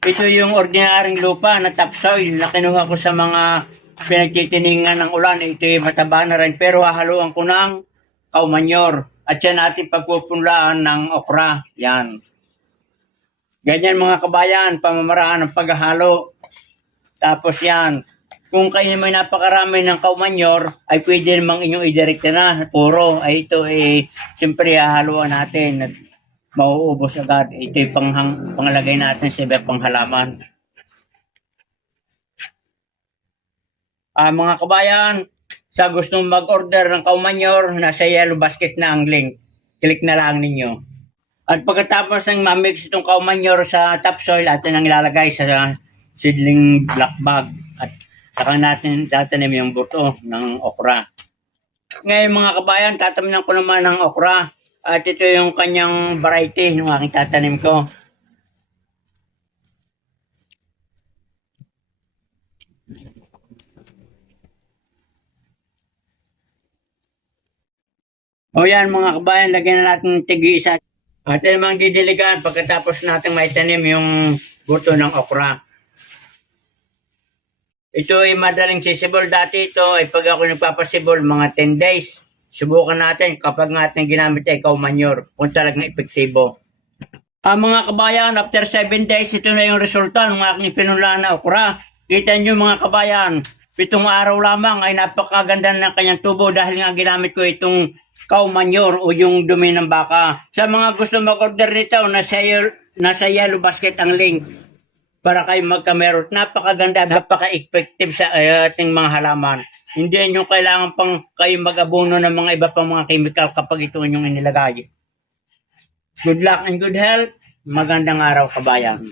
Ito yung ordinaryong lupa na topsoil na kinuha ko sa mga pinagtitiningan ng ulan. Ito yung mataba na rin pero hahaluan ko ng cow manure. At yan natin pagpupunlaan ng okra. Yan. Ganyan mga kabayan, pamamaraan ng paghahalo. Tapos yan. Kung kayo may napakarami ng cow manure, ay pwede namang inyong idirekta na. Puro. Ay ito siyempre hahaluan natin. Mauubos agad. Ito yung panglagay natin sa iba pang halaman. Mga kabayan, sa gustong mag-order ng cow manure, nasa yellow basket na ang link. Click na lang ninyo. At pagkatapos ng mamix itong cow manure sa topsoil, atin ang ilalagay sa seedling black bag. At saka natin tatanim yung buto ng okra. Ngayon mga kabayan, tataminan ko naman ng okra. At ito yung kanyang variety ng aking tatanim ko. O yan mga kabayan, lagyan na natin tig-isa. At ito namang didiligan pagkatapos natin maitanim yung buto ng okra. Ito ay madaling sisibol. Dati ito ay pag ako nagpapasibol mga 10 days. Subukan natin kapag natin ginamit ay cow manure kung talagang epektibo. Mga kabayan, after 7 days, ito na yung resulta ng aking pinulaan na okra. Kita nyo mga kabayan, 7 araw lamang ay napakaganda ng kanyang tubo dahil nga ginamit ko itong cow manure o yung dumi ng baka. Sa mga gusto mag-order nito, nasa yellow basket ang link para kayo magkamerot. Napakaganda, napaka-effective sa ating mga halaman. Hindi nyo kailangan pang kayo mag-abono ng mga iba pang mga chemical kapag ito inyong inilagay. Good luck and good health. Magandang araw kabayan.